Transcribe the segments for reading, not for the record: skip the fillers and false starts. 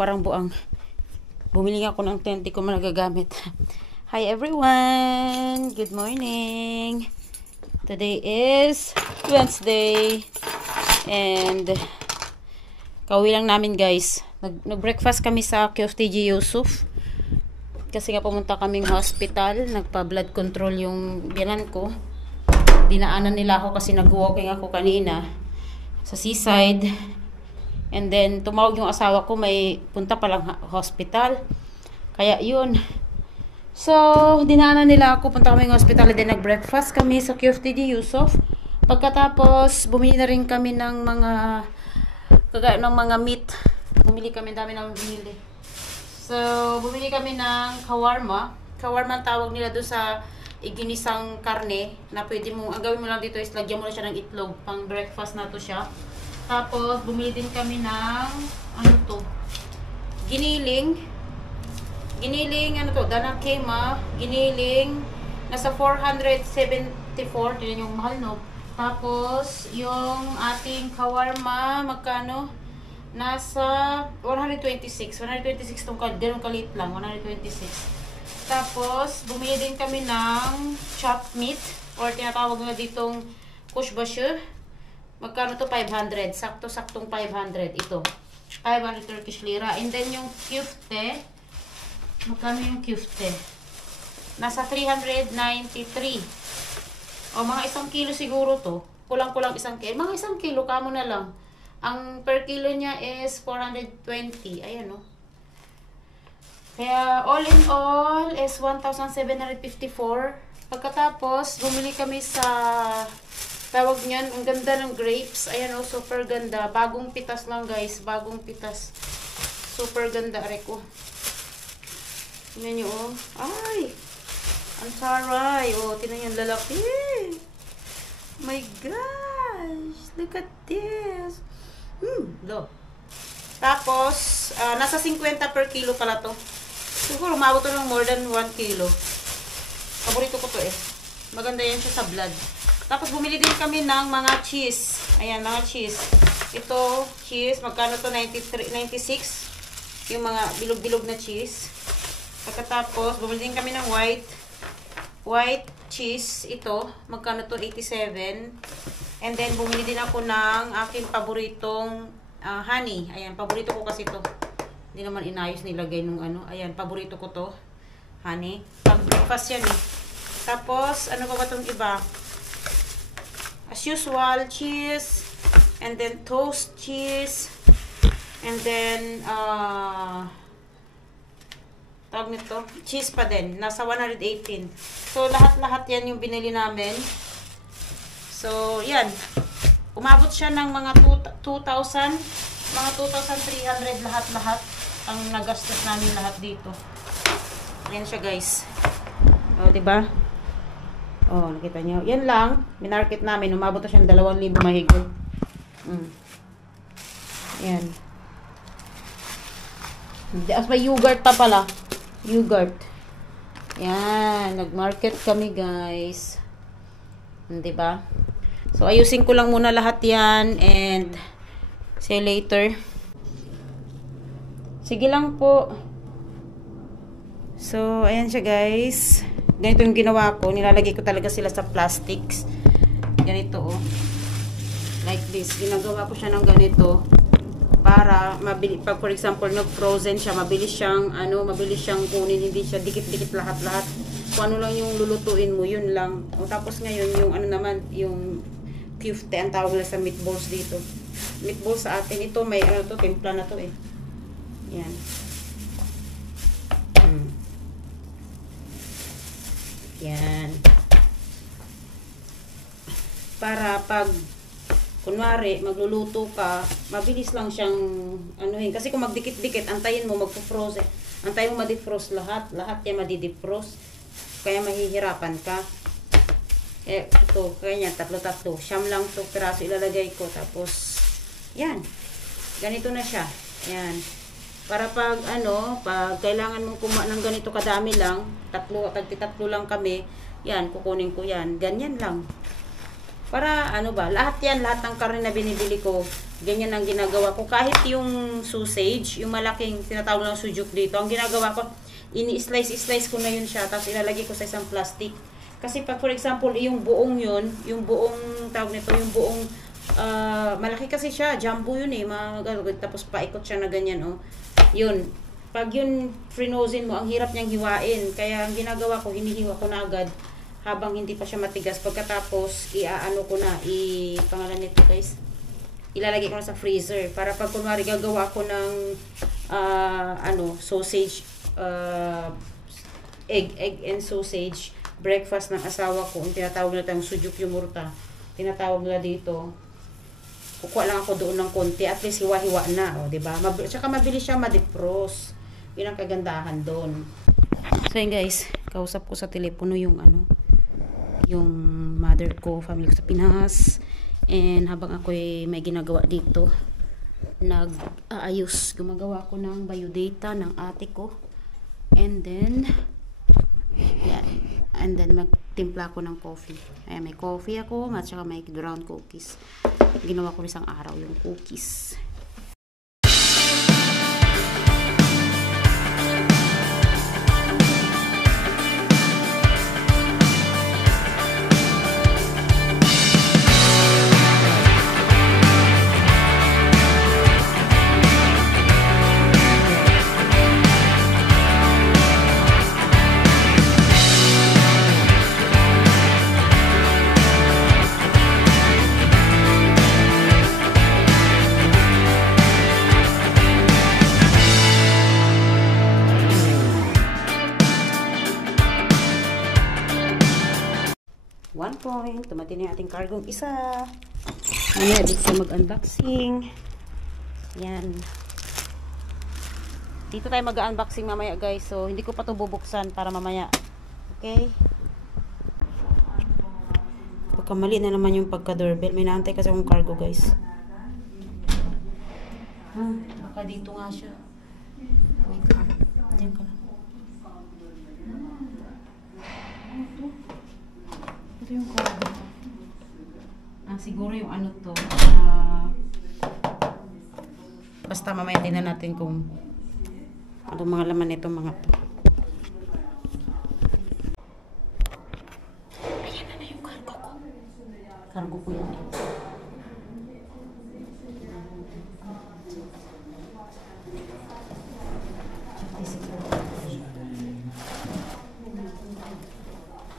parang buang. Bumili ako ng tent, di ko man nagagamit. Hi everyone! Good morning! Today is Wednesday. And kauwi lang namin guys. Nag-breakfast kami sa QFTG Yusuf. Kasi nga pumunta kaming hospital. Nagpa-blood control yung biyanan ko. Dinaanan nila ako kasi nag-walking ako kanina sa seaside. And then tumawag yung asawa ko, may punta palang hospital. Kaya yun. So, dinaanan nila ako, punta kami ng hospital. And then nag-breakfast kami sa QFTG Yusuf. Pagkatapos, bumili na rin kami ng mga meat. Bumili kami, dami namin bumili. So, bumili kami ng kawarma. Kawarma ang tawag nila doon sa iginisang karne na pwede mo, ang gawin mo lang dito is lagyan mo lang siya ng itlog. Pang breakfast na to siya. Tapos, bumili din kami ng, ano to? Giniling. Giniling, ano to? Danang kema. Giniling. Nasa 474. Yun yung mahal, no? Tapos, yung ating kawarma, magkano? Nasa 126. 126 tong ganun kalit lang. 126. Tapos, bumili din kami ng chopped meat. Or tinatawag na ditong kushbaşı. Magkano to? 500. Sakto-saktong 500. Ito. 500 Turkish lira. And then yung küfte. Magkano yung küfte? Nasa 393. O mga 1 kilo siguro to. Kulang-kulang 1 kilo. Mga 1 kilo, kamo na lang. Ang per kilo niya is 420. Ayan o. Kaya all in all is 1,754. Pagkatapos, bumili kami sa tawag niyan, ang ganda ng grapes. Ayan o, super ganda. Bagong pitas lang guys. Bagong pitas. Super ganda. Areko. Tingnan nyo o. Ay! Ang saray. O, tingnan yung lalaki. My gosh! Look at this. Look. Tapos, nasa 50 per kilo pala to. Siguro, umabot to ng more than 1 kilo. Paborito ko to eh. Maganda yan siya sa blood. Tapos, bumili din kami ng mga cheese. Ayan, mga cheese. Ito, cheese. Magkano to? 96. Yung mga bilog-bilog na cheese. Pagkatapos, bumili din kami ng white cheese. Ito, magkano to? 87. And then, bumili din ako ng aking paboritong honey. Ayan, paborito ko kasi to. Hindi naman inayos nilagay nung ano. Ayan, paborito ko to. Honey. Pag-breakfast yan eh. Tapos, ano pa ba itong iba? As usual, cheese. And then, toast cheese. And then, tawag nito, cheese pa din. Nasa 118. So, lahat-lahat yan yung binili namin. So, yan. Umabot siya ng mga 2,000. Mga 2,300 lahat-lahat. Ang nagastos namin lahat dito. Yan siya guys. O, diba? O, nakita nyo. Yan lang. Minarket namin. Umabot na siya ng 2,000 mahigit. Yan. As may yogurt pa pala. Yogurt. Yan. Nag-market kami guys. Diba? So, ayusin ko lang muna lahat yan. And, see you later. Sige lang po. So, ayan siya guys. Ganito yung ginawa ko. Nilalagay ko talaga sila sa plastics. Ganito oh. Like this. Ginagawa ko siya ng ganito. Para, pag for example, nag-frozen siya, mabilis siyang kunin. Hindi siya dikit-dikit lahat-lahat. Kung ano lang yung lulutuin mo, yun lang. O tapos ngayon, yung ano naman, yung küfte, ang tawag nila sa meatballs dito. Meatballs sa atin, ito may ano to, timpla na to eh. Yan. Yan. Para pag kunwari, magluluto ka, mabilis lang siyang anuhin. Kasi kung magdikit-dikit, antayin mo, magpo-frozen. Antayin mo ma-defrost lahat. Lahat yan madi-defrost. Kaya mahihirapan ka. Eh, ito, kanya, tatlo-tatlo. Siyam lang to piraso ilalagay ko. Tapos, yan. Ganito na siya. Yan. Para pag, pag kailangan mong kumain ng ganito kadami lang, tatlo lang kami, yan, kukunin ko yan. Ganyan lang. Para, lahat yan, lahat ng karne na binibili ko, Ganyan ang ginagawa ko. Kahit yung sausage, yung malaking tinatawag lang sujuk dito, ang ginagawa ko, ini-slice ko na yun siya, tapos ilalagay ko sa isang plastic. Kasi pag for example, yung buong yun, yung buong tawag nito, yung buong malaki kasi siya, jumbo yun eh, tapos paikot siya na ganyan, oh. Yun. Pag yun frozen mo, ang hirap niyang hiwain. Kaya ang ginagawa ko, hinihiwa ko na agad habang hindi pa siya matigas. Pagkatapos, iaano ko na, pangalan nito guys, ilalagay ko na sa freezer. Para pag kunwari gagawa ko ng sausage, egg and sausage, breakfast ng asawa ko, ang tinatawag na tayong sujuk yumurta. Tinatawag nila dito. Kukuha lang ako doon ng konti, at least hiwa-hiwa na, o, diba? Tsaka mabilis siya ma-defrost. Yun ang kagandahan doon. So yun guys, kausap ko sa telepono yung yung mother ko, family ko sa Pinas. And habang ako may ginagawa dito, nag-aayos, gumagawa ko ng biodata ng ate ko. And then, yan. And then magtimpla ako ng coffee. Ayan, may coffee ako, at saka may ground cookies. Ginawa ko isang araw yung cookies. One point, tumating na yung ating cargo isa. Mamaya dito tayo mag-unboxing. Yan. Dito tayo mag-unboxing mamaya guys. So, hindi ko pa ito bubuksan para mamaya. Okay? Pagkamali na naman yung pagka-doorbell. May naantay kasi akong cargo guys. Baka dito nga siya. Wait lang. Diyan ka lang. Ito yung cargo. Siguro yung ano to. Basta mamaya tingnan natin kung ano mga laman nito mga to. Ayan na yung cargo ko. Cargo ko yun.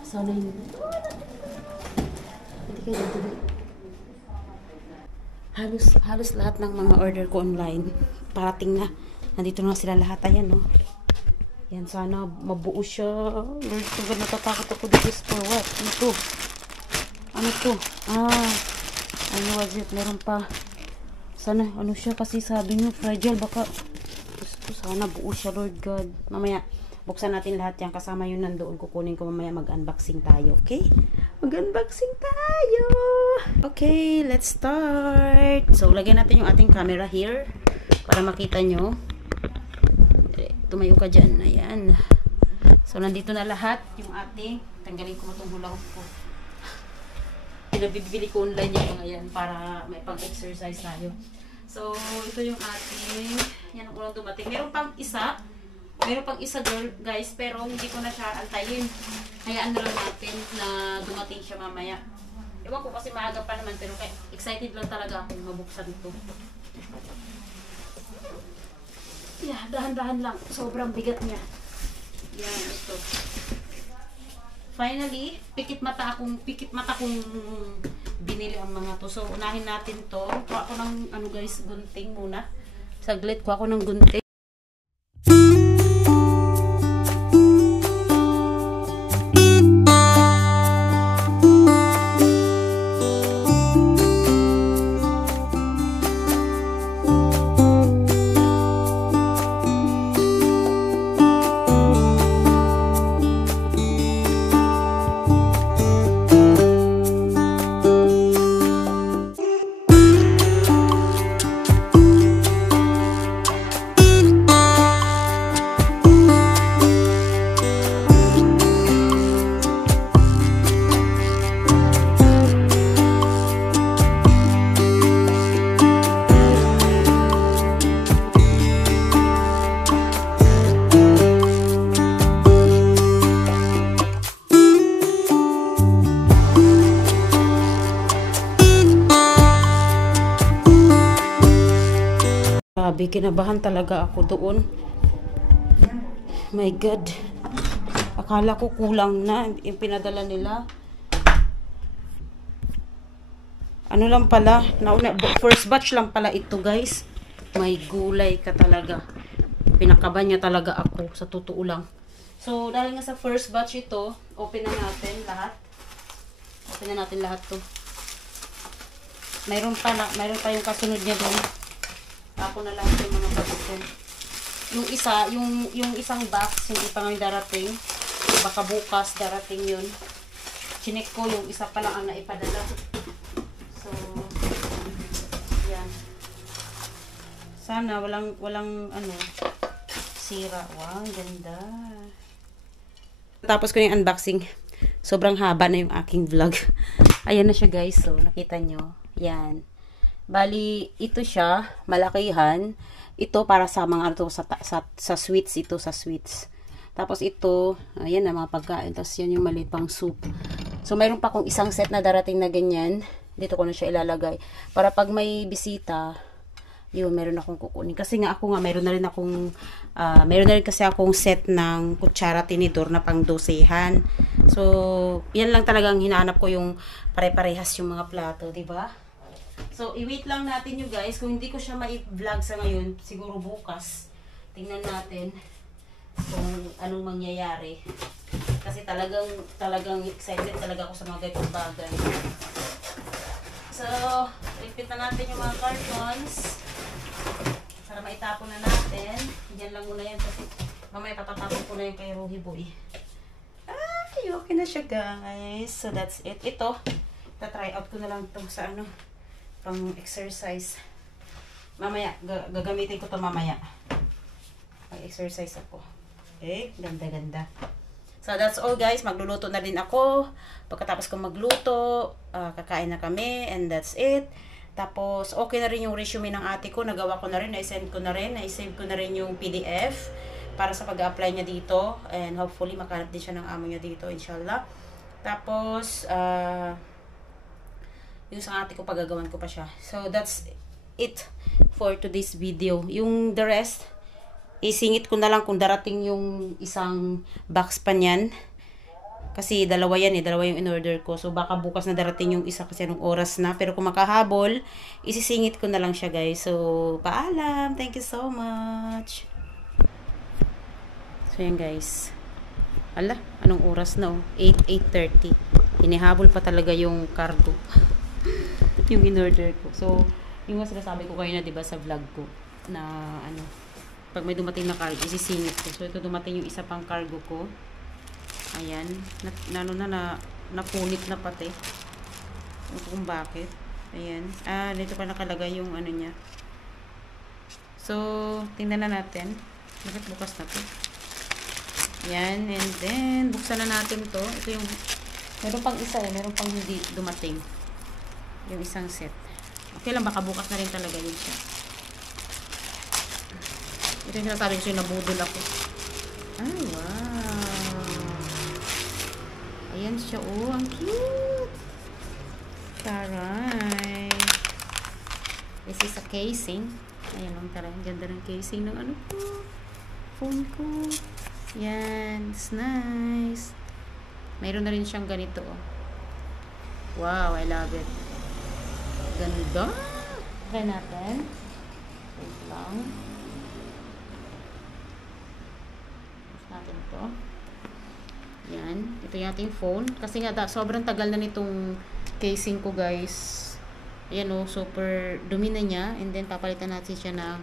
Sana yun. Hindi kayo dito. Halos lahat ng mga order ko online parating na. Nandito na sila lahat. Ayan, no? Yan, sana mabuo siya. Lord, kung natatakot ako dito for what? Ano to? Ano to? Ano was it? Meron pa. Sana, ano siya? Kasi sabi nyo, fragile. Baka, gusto, sana buo siya, Lord God. Mamaya, buksan natin lahat yan. Kasama yun nandoon. Kukunin ko mamaya mag-unboxing tayo. Okay? Mag-unboxing tayo! Okay, let's start. So, lagyan natin yung ating camera here para makita nyo. Tumayo ka dyan. Ayan. So, nandito na lahat yung ating, tanggalin ko itong hulahok ko. Pinabibili ko online yung mga yan para may pang-exercise tayo. So, ito yung ating, yan ang unang dumating. Meron pang isa girl, guys, pero hindi ko na siya antayin. Hayaan na lang natin na dumating siya mamaya. Ewan ko kasi maaga pa naman, pero excited lang talaga akong mabuksan ito. Yeah, dahan-dahan lang. Sobrang bigat niya. Yan, ito. Finally, pikit mata kong binili ang mga to. So, unahin natin to. Kuha ko ng, guys, gunting muna. Saglit, kuha ko ng gunting. Grabe, kinabahan talaga ako doon. My God. Akala ko kulang na yung pinadala nila. Ano lang pala, first batch lang pala ito, guys. May gulay ka talaga. Pinakaban niya talaga ako, sa totoo lang. So, dahil nga sa first batch ito, open na natin lahat. Open na natin lahat to. Mayroon pa yung kasunod niya doon. Ako na lang yung mga box ko. Yung isang box, hindi pa ngayon darating. Baka bukas darating yun. Chinek ko, yung isa pa lang ang naipadala. So, yan. Sana walang sira. Wow, ganda. Tapos ko yung unboxing. Sobrang haba na yung aking vlog. Ayan na siya, guys. So, nakita nyo. Yan. Bali, ito siya, malakihan. Ito para sa mga sa sweets, ito sa sweets. Tapos ito, ayan na mga pagkain. Tapos yan yung maliit pang soup. So, mayroon pa akong isang set na darating na ganyan. Dito ko na siya ilalagay. Para pag may bisita, yun, meron akong kukunin. Kasi nga ako nga, meron na rin kasi akong set ng kutsara tinidor na pang dosehan. So, yan lang talagang hinahanap ko yung pare-parehas yung mga plato, diba? So, i-wait lang natin you guys. Kung hindi ko siya ma-vlog sa ngayon, siguro bukas. Tingnan natin kung anong mangyayari. Kasi talagang excited talaga ako sa mga ganitong bagay. So, repeat na natin yung mga cartons. Para maitapon na natin. Diyan lang muna yan kasi mamaya patatapon ko na yung kay Rohi Boy. Ay, okay na siya, guys. So, that's it. Ito, try out ko na lang ito sa pang exercise. Mamaya, gagamitin ko to mamaya. Pag-exercise ako. Okay, ganda-ganda. So, that's all, guys. Magluluto na din ako. Pagkatapos ko magluto, kakain na kami, and that's it. Tapos, okay na rin yung resume ng ate ko. Nagawa ko na rin, na-send ko na rin. Na-save ko na rin yung PDF para sa pag-apply niya dito. And hopefully, makahanap din siya ng amo niya dito, inshallah. Tapos, yung sa ate ko, pagagawan ko pa siya. So, that's it for today's video. Yung the rest, isingit ko na lang kung darating yung isang box pa niyan. Kasi dalawa yan dalawa yung in-order ko. So, baka bukas na darating yung isa kasi anong oras na. Pero kung makahabol, isisingit ko na lang siya, guys. So, paalam. Thank you so much. So, yan, guys. Ala, anong oras na, 8:30. Hinihabol pa talaga yung cargo. Yung in-order ko. So, yung sinasabi ko kayo na, diba, sa vlog ko, na, pag may dumating na cargo, isisingit ko. So, ito dumating yung isa pang cargo ko. Ayan. Napunit na pati. Ito kung bakit. Ayan. Dito pa nakalagay yung niya. So, tingnan na natin. Bakit bukas na to? Ayan. And then, buksan na natin to. Ito yung, meron pang isa meron pang hindi dumating. Yung isang set. Okay lang, baka bukas na rin talaga yun siya. Ito yung sinasabi ko siya, nabudol ako. Ay, wow. Ayan siya, oh, ang cute. Taray. This is a casing. Ayan lang, taray. Ang ganda ng casing ng ko. Phone ko. Yan, it's nice. Mayroon na rin siyang ganito, oh. Wow, I love it. Ganda. Try natin. Wait lang. Tapos natin ito. Yan. Ito yung ating phone. Kasi nga, sobrang tagal na nitong casing ko, guys. Ayan, o. Super dumi na niya. And then, papalitan natin siya ng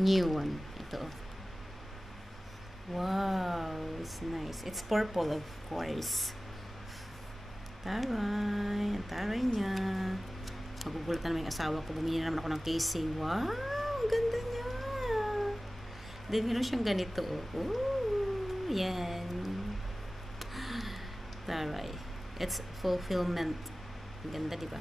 new one. Ito, o. Wow. It's nice. It's purple, of course. Taray. Ang taray niya. Magugulat na naman yung asawa ko. Bumili na naman ako ng casing. Wow! Ang ganda niya. Then, meron siyang ganito. Oh, yan. Taray. It's fulfillment. Ang ganda, diba?